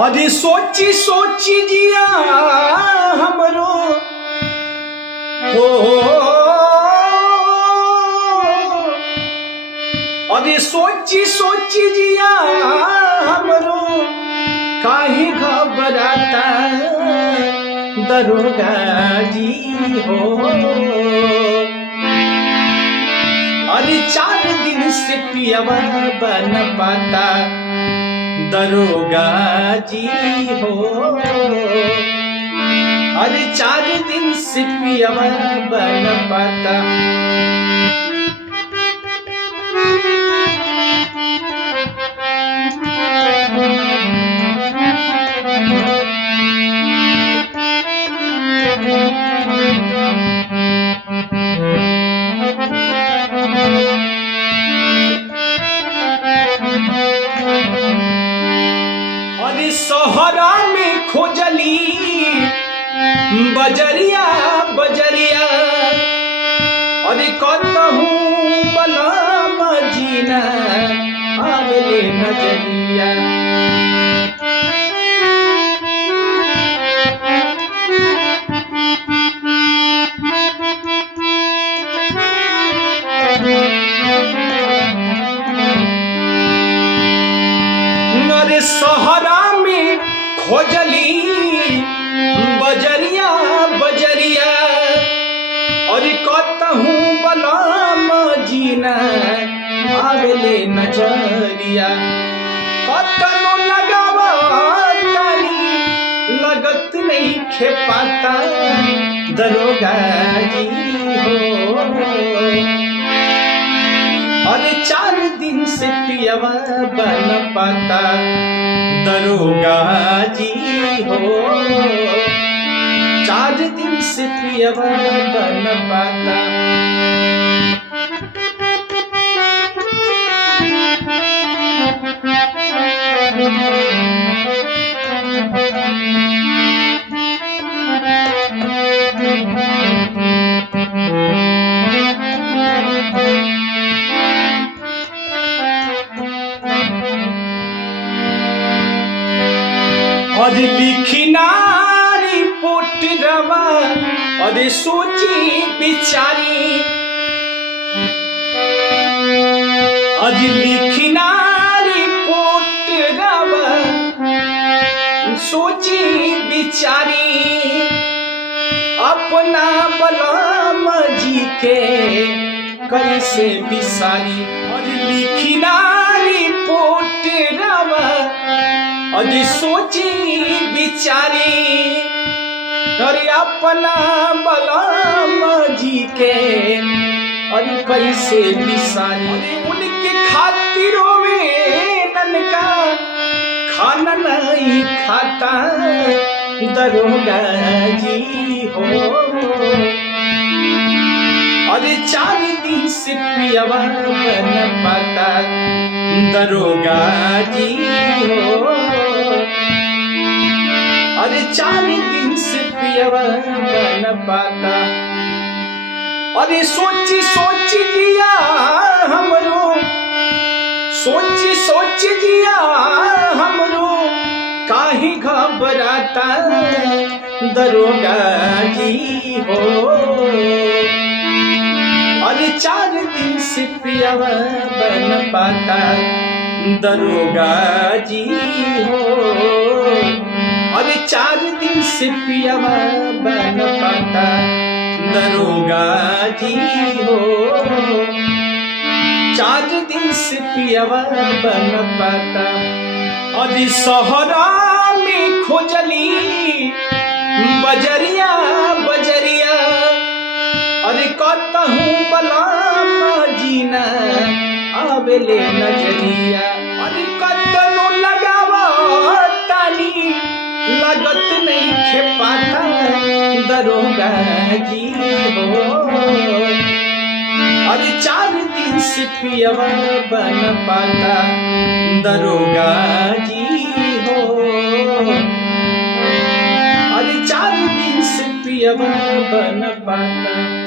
अरे सोची सोची जिया हमरो हो, अरे सोची सोची जिया हमरो काहे घबराता दरोगा जी हो। अरे 4 दिन से पियवा बन पाता दरोगा जी हो। अरे 4 दिन से पियवा बन पाता। अरे सोहरा में खोजली बजरिया बजरिया, अरे कहूँ बलम जीना आवेले नजरिया। अरे सोहरा में खोजली बजरिया बजरिया, और कहूँ बलम जीना आवेले नजरिया। कतनो लगावा तानी लगत नहीं खेपाता दरोगा जी हो। अरे 4 दिन से पियवा बन पाता दरोगा जी हो। 4 दिन से पियवा बन पाता। अरे लिखी नारी पोट रवा, अरे सोची बिचारी। अरे लिखी नारी पोट रवा सोची बिचारी, अपना बलम जी के कैसे बिसारी। अरे लिखी नारी पोट रवा, अरे सोची बिचारी, अरे अपना बलम जी के अरे कैसे बिसारी। अरे उनके खातिर होवे ननका खाना नहीं खाता दरोगा जी हो। अरे 4 दिन से पियवा बन पाता दरोगा जी हो। अरे 4 दिन से पियवा बन पाता। अरे सोची सोची जिया हमरो, सोची सोची जिया हमरो काहे घबराता दरोगा जी हो। अरे 4 दिन से पियवा बन पाता दरोगा जी हो। अरे 4 दिन से पियवा बन पाता दरोगा जी हो। 4 दिन से पियवा बन पाता। अरे सोहरा में खोजली बजरिया बजरिया, अरे कहूँ बलम जीना आवेले नजरिया। अरे कतनो लगावा तानी लगत नहीं खेपाता दरोगा जी हो। अरे 4 दिन से पियवा बन पाता दरोगा जी हो। अरे 4 दिन से पियवा बन पाता।